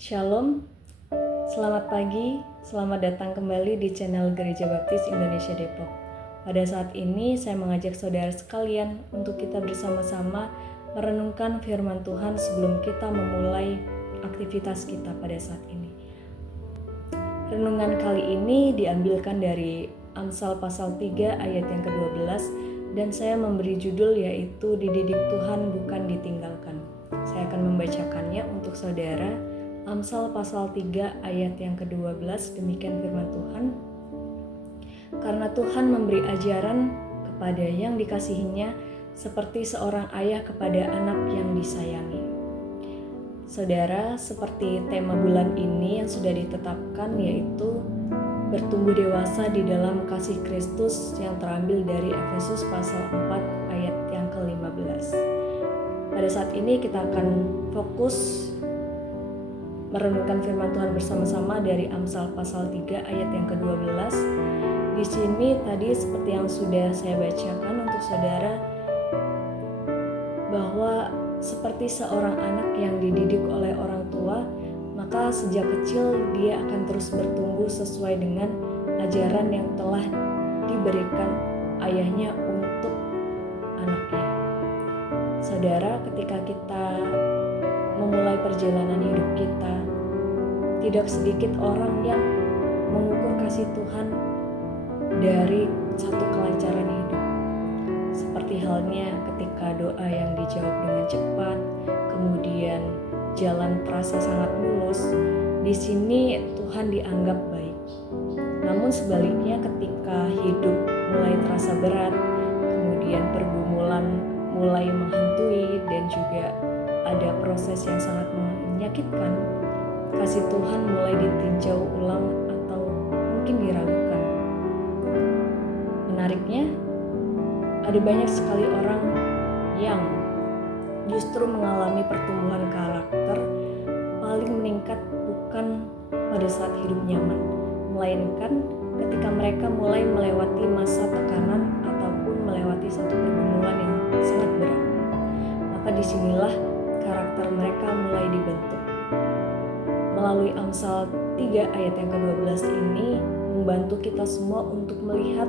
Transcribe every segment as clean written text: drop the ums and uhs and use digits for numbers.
Shalom, selamat pagi, selamat datang kembali di channel Gereja Baptis Indonesia Depok. Pada saat ini saya mengajak saudara sekalian untuk kita bersama-sama merenungkan firman Tuhan sebelum kita memulai aktivitas kita pada saat ini. Renungan kali ini diambilkan dari Amsal pasal 3 ayat yang ke-12 dan saya memberi judul yaitu Dididik Tuhan Bukan Ditinggalkan. Saya akan membacakannya untuk saudara. Amsal pasal 3 ayat yang ke-12, demikian firman Tuhan. Karena Tuhan memberi ajaran kepada yang dikasihinya seperti seorang ayah kepada anak yang disayangi. Saudara, seperti tema bulan ini yang sudah ditetapkan yaitu bertumbuh dewasa di dalam kasih Kristus yang terambil dari Efesus pasal 4 ayat yang ke-15. Pada saat ini kita akan fokus merenungkan firman Tuhan bersama-sama dari Amsal pasal 3 ayat yang ke-12. Di sini tadi seperti yang sudah saya bacakan untuk saudara, bahwa seperti seorang anak yang dididik oleh orang tua, maka sejak kecil dia akan terus bertumbuh sesuai dengan ajaran yang telah diberikan ayahnya untuk anaknya. Saudara, ketika kita memulai perjalanan hidup kita, tidak sedikit orang yang mengukur kasih Tuhan dari satu kelancaran hidup. Seperti halnya ketika doa yang dijawab dengan cepat, kemudian jalan terasa sangat mulus, di sini Tuhan dianggap baik. Namun sebaliknya ketika hidup mulai terasa berat, kemudian pergumulan mulai menghantui dan juga ada proses yang sangat menyakitkan, kasih Tuhan mulai ditinjau ulang atau mungkin diragukan. Menariknya, ada banyak sekali orang yang justru mengalami pertumbuhan karakter paling meningkat bukan pada saat hidup nyaman, melainkan ketika mereka mulai melewati masa tekanan ataupun melewati satu pergumulan yang sangat berat. Maka disinilah karakter mereka mulai dibentuk. Melalui Amsal 3 ayat yang ke-12 ini membantu kita semua untuk melihat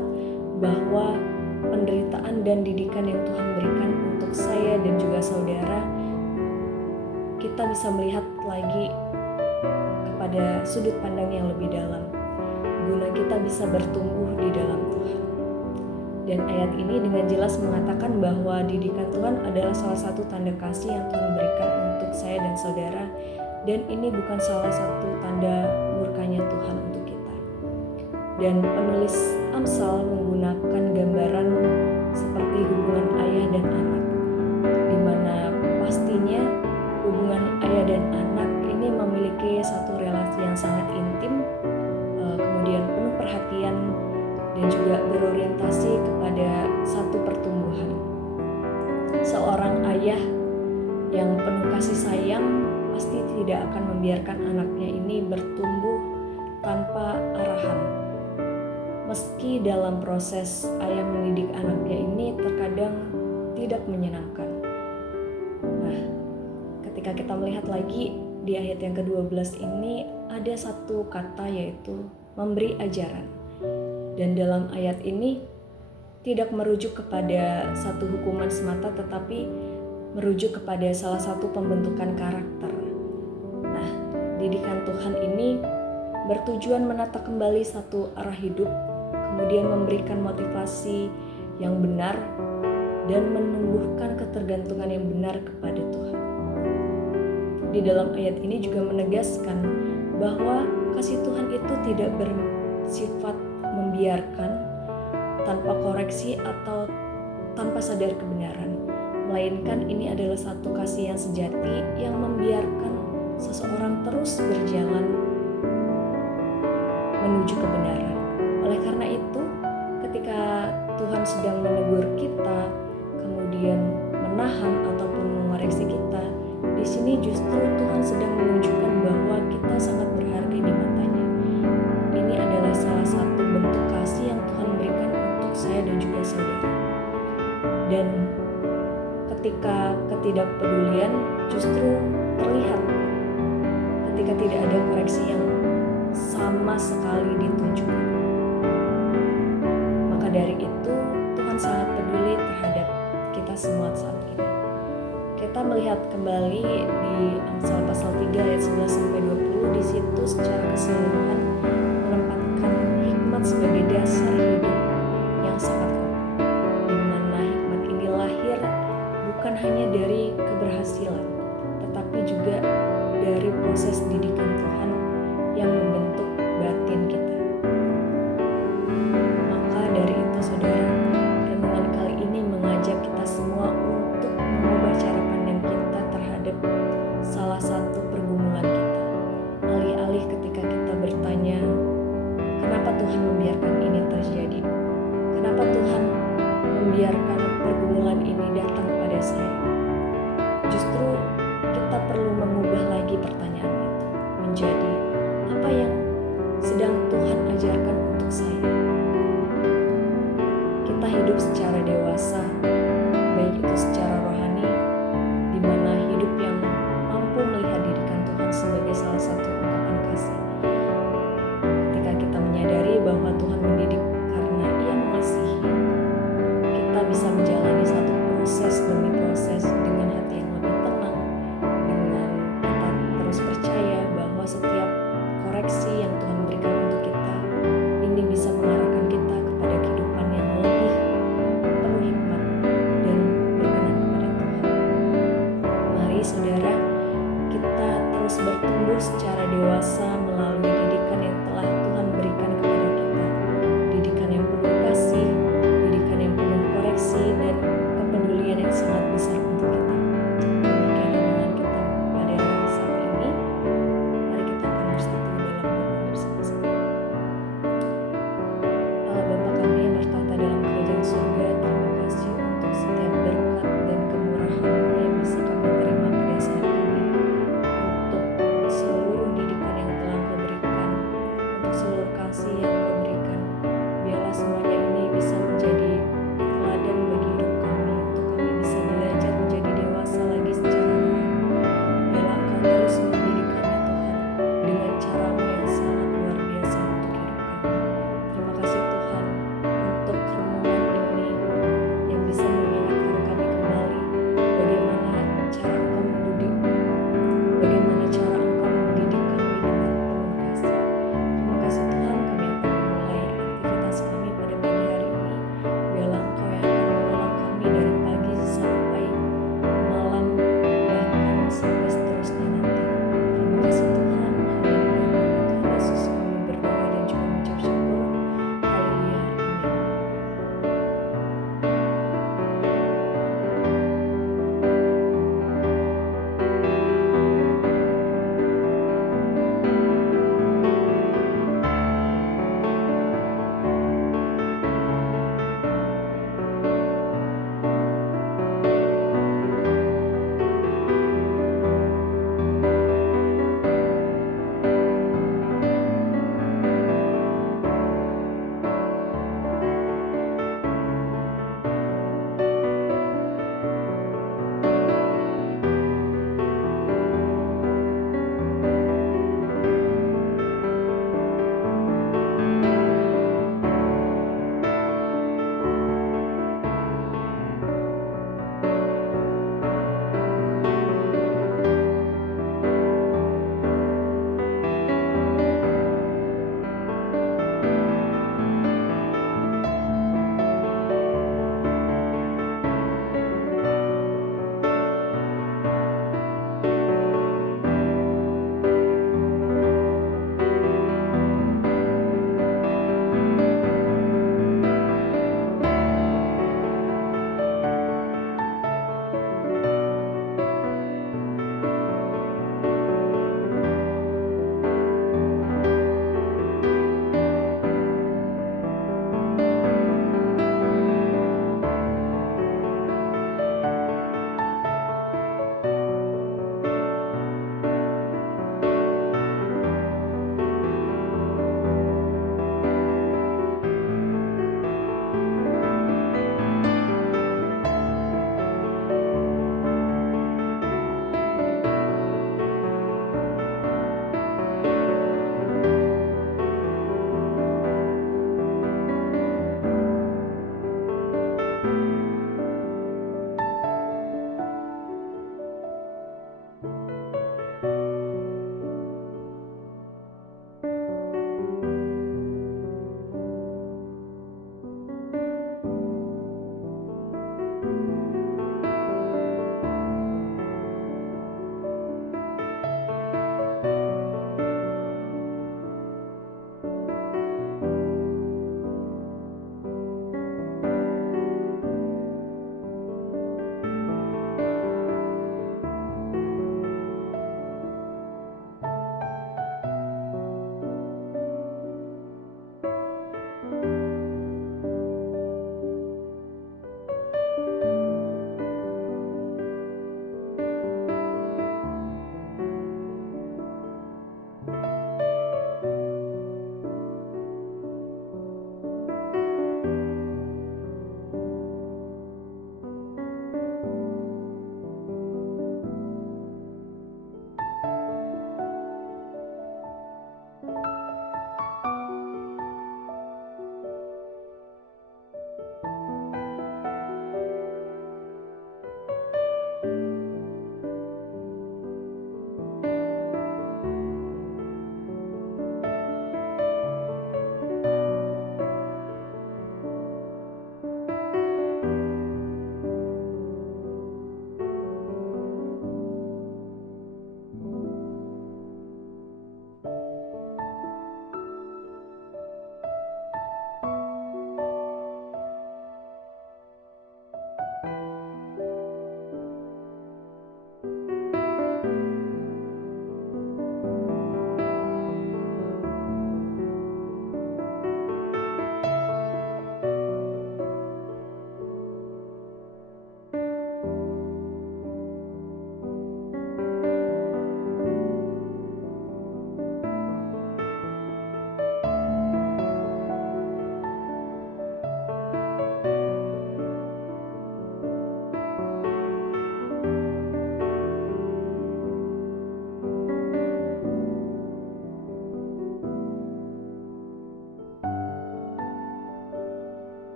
bahwa penderitaan dan didikan yang Tuhan berikan untuk saya dan juga saudara, kita bisa melihat lagi kepada sudut pandang yang lebih dalam, guna kita bisa bertumbuh di dalam Tuhan. Dan ayat ini dengan jelas mengatakan bahwa didikan Tuhan adalah salah satu tanda kasih yang Tuhan berikan untuk saya dan saudara, dan ini bukan salah satu tanda murkanya Tuhan untuk kita. Dan penulis Amsal menggunakan gambaran seperti hubungan ayah dan anak, di mana pastinya hubungan ayah dan anak ini memiliki satu relasi yang sangat intim, kemudian penuh perhatian dan juga berorientasi kepada satu pertumbuhan. Seorang ayah yang penuh kasih sayang pasti tidak akan membiarkan anaknya ini bertumbuh tanpa arahan. Meski dalam proses ayah mendidik anaknya ini terkadang tidak menyenangkan. Nah, ketika kita melihat lagi di ayat yang ke-12 ini ada satu kata yaitu memberi ajaran. Dan dalam ayat ini tidak merujuk kepada satu hukuman semata, tetapi merujuk kepada salah satu pembentukan karakter. Nah, didikan Tuhan ini bertujuan menata kembali satu arah hidup, kemudian memberikan motivasi yang benar dan menumbuhkan ketergantungan yang benar kepada Tuhan. Di dalam ayat ini juga menegaskan bahwa kasih Tuhan itu tidak bersifat membiarkan tanpa koreksi atau tanpa sadar kebenaran, melainkan ini adalah satu kasih yang sejati yang membiarkan seseorang terus berjalan menuju kebenaran. Oleh karena itu, ketika Tuhan sedang menegur kita, kemudian menahan ataupun mengoreksi kita, di sini justru Tuhan sedang menunjukkan bahwa kita sangat berharga di matanya. Ini adalah salah satu bentuk kasih yang Tuhan berikan untuk saya dan juga saudara. Dan ketika ketidakpedulian justru terlihat ketika tidak ada koreksi yang sama sekali ditunjukkan. Maka dari itu Tuhan sangat peduli terhadap kita semua saat ini. Kita melihat kembali di Amsal pasal 3 ayat 11-20, di situ secara keseluruhan menempatkan hikmat sebagai dasar hidup yang sangat kokoh, di mana hikmat ini lahir bukan hanya dari keberhasilan, tetapi juga dari proses didikan Tuhan yang membentuk batin kita. Maka dari itu saudara, renungan kali ini mengajak kita semua untuk mengubah cara pandang kita terhadap salah satu pergumulan kita. Alih-alih ketika kita bertanya, kenapa Tuhan membiarkan ini terjadi? Kenapa Tuhan membiarkan pergumulan ini datang pada saya? Justru kita perlu mengubah lagi pertanyaan itu menjadi, apa yang sedang Tuhan ajarkan untuk saya? Kita hidup secara dewasa, baik itu secara rohani, di mana hidup yang mampu melihat didikan Tuhan sebagai salah satu ungkapan kasih. Ketika kita menyadari bahwa Tuhan mendidik karena Ia mengasihi, kita bisa menjalani satu proses demi proses dengan hati yang lebih tenang, dengan kita terus percaya bahwa setiap koreksi yang Tuhan berikan untuk kita ini bisa mengarahkan kita kepada kehidupan yang lebih penuh hikmat dan berkenan kepada Tuhan. Mari saudara, kita terus bertumbuh secara dewasa melalui